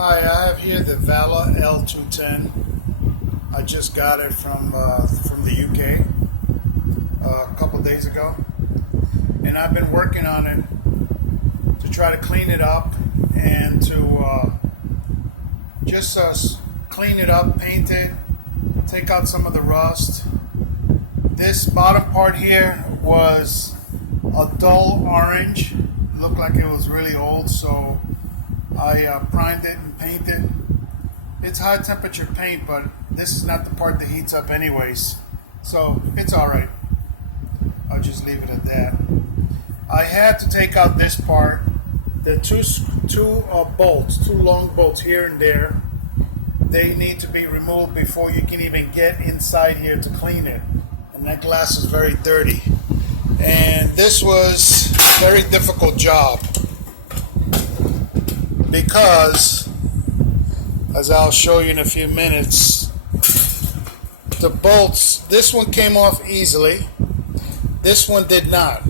Hi, I have here the Valor L210. I just got it from the UK a couple days ago, and I've been working on it to try to clean it up and to just clean it up, paint it, take out some of the rust. This bottom part here was a dull orange. It looked like it was really old, so I primed it and painted. It's high temperature paint, but this is not the part that heats up anyways, so it's alright. I'll just leave it at that. I had to take out this part. The two bolts, two long bolts here and there, they need to be removed before you can even get inside here to clean it. And that glass is very dirty. And this was a very difficult job because, as I'll show you in a few minutes, the bolts, this one came off easily, this one did not.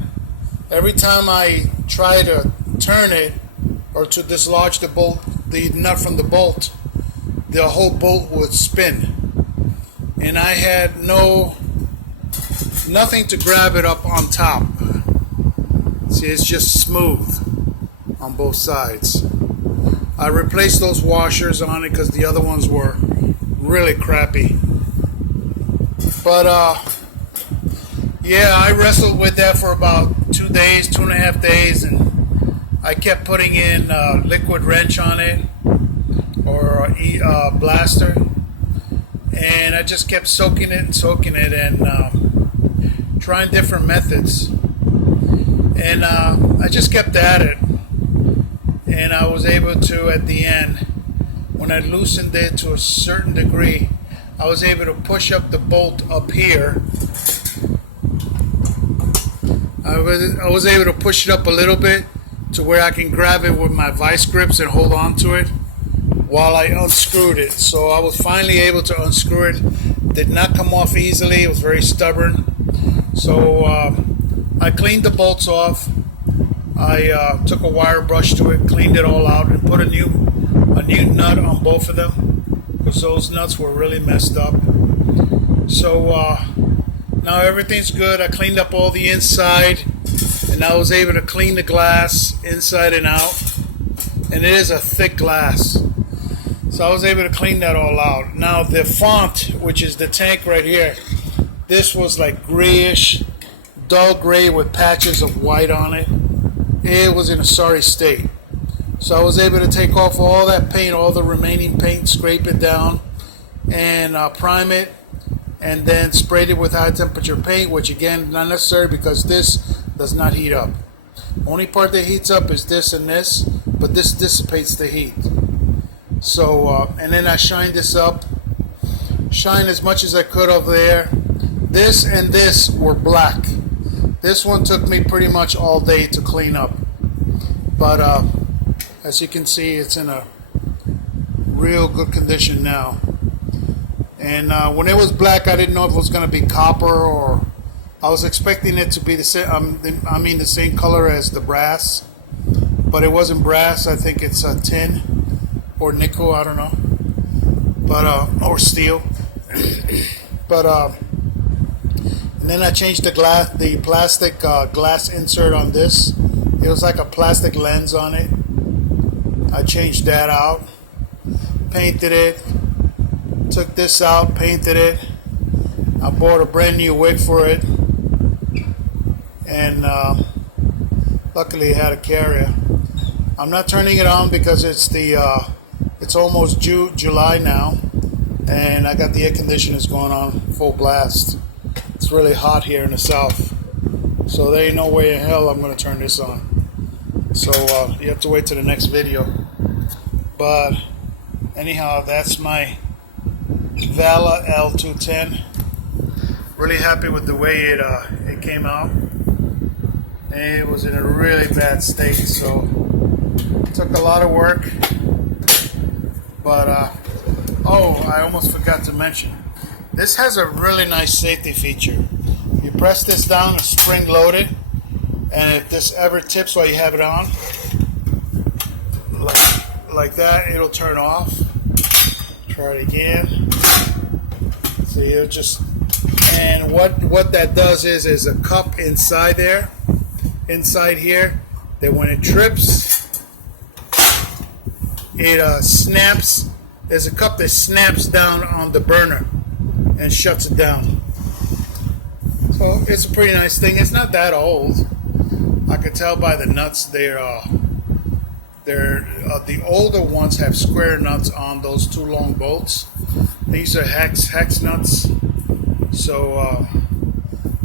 Every time I try to turn it or to dislodge the bolt, the nut from the bolt, the whole bolt would spin, and I had nothing to grab it up on top. See, it's just smooth on both sides. I replaced those washers on it because the other ones were really crappy. But yeah, I wrestled with that for about 2 days, 2.5 days, and I kept putting in liquid wrench on it or a blaster, and I just kept soaking it and trying different methods, and I just kept at it. And I was able to, at the end, when I loosened it to a certain degree, I was able to push up the bolt up here. I was able to push it up a little bit to where I can grab it with my vice grips and hold on to it while I unscrewed it. So I was finally able to unscrew it. Did not come off easily. It was very stubborn. So I cleaned the bolts off. I took a wire brush to it, cleaned it all out, and put a new nut on both of them because those nuts were really messed up. So now everything's good. I cleaned up all the inside, and I was able to clean the glass inside and out. And it is a thick glass, so I was able to clean that all out. Now the font, which is the tank right here, this was like grayish, dull gray with patches of white on it. It was in a sorry state. So I was able to take off all that paint, all the remaining paint, scrape it down, and prime it, and then sprayed it with high temperature paint, which again, not necessary because this does not heat up. Only part that heats up is this and this, but this dissipates the heat. So, and then I shined this up, shined as much as I could over there. This and this were black. This one took me pretty much all day to clean up, but as you can see, it's in a real good condition now. And when it was black, I didn't know if it was going to be copper, or I was expecting it to be the same. The same color as the brass, but it wasn't brass. I think it's tin or nickel. I don't know, but or steel. But and then I changed the plastic glass insert on this. It was like a plastic lens on it. I changed that out, painted it, took this out, painted it. I bought a brand new wig for it, and luckily it had a carrier. I'm not turning it on because it's almost July now, and I got the air conditioners going on full blast. It's really hot here in the south, so there ain't no way in hell I'm going to turn this on. So you have to wait till the next video. But anyhow, that's my Valor L210. Really happy with the way it came out. It was in a really bad state, so it took a lot of work. But oh, I almost forgot to mention, this has a really nice safety feature. You press this down, it's spring loaded, and if this ever tips while you have it on, like that, it'll turn off. Try it again. See, it'll just, and what that does is a cup inside there, inside here, that when it trips, it snaps. There's a cup that snaps down on the burner and shuts it down. So it's a pretty nice thing. It's not that old. I could tell by the nuts. The older ones have square nuts on those two long bolts. These are hex nuts. So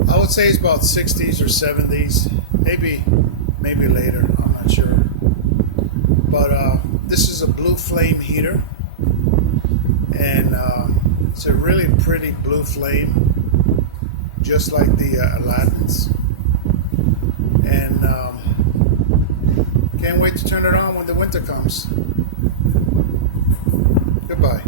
I would say it's about 60s or 70s, maybe later. I'm not sure. But this is a blue flame heater, and it's a really pretty blue flame, just like the Aladdin's. And can't wait to turn it on when the winter comes. Goodbye.